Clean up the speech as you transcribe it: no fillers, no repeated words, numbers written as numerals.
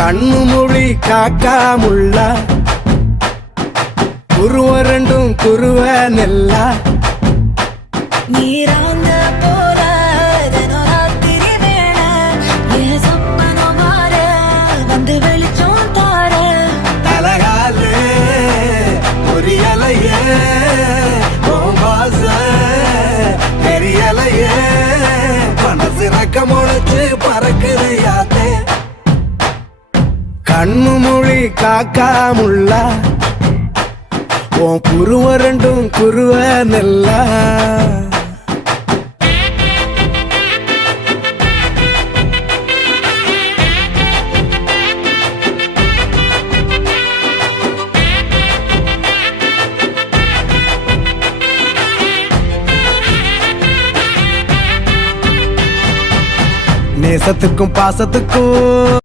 கண்ணு மொழி காக்காமுள்ள குருவ ரெண்டும் குருவ நெல்லா நீராங்க போல ராத்திரி வேண என் சொப்பனம் மாற வந்து வெளிச்சம் தார தலகாலே பொரியலையே வாச பெரியலையே மனசு ரக்க முளைச்சு பறக்குது யாத்தே கண்ணு மொழி காக்காமுள்ள உன் குருவ ரெண்டும் குருவ நெல்லா நேசத்துக்கும் பாசத்துக்கும்